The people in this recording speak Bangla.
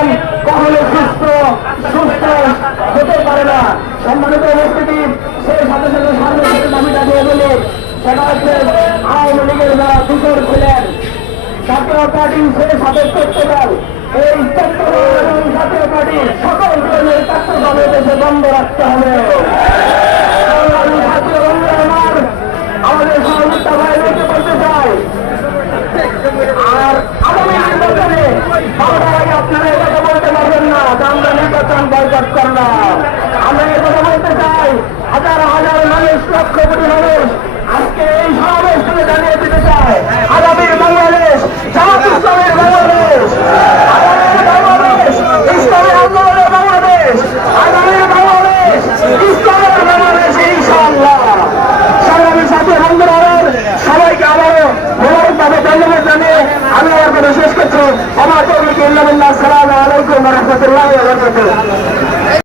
ইসলাম কখনো সুস্থ হতে পারে না। সম্মানিত উপস্থিতি, সেই সাথে সাথে সার্বজনীন দাবিটা দিয়ে বলি, সেটা হচ্ছে আওয়ামী লীগের যারা দূষণ ছিলেন, জাতীয় পার্টি সেই সাথে চট্টগ্রাম, এই চট্টগ্রাম এবং জাতীয় পার্টির সকল ধরনের কার্যক্রম দেশে বন্ধ রাখতে হবে।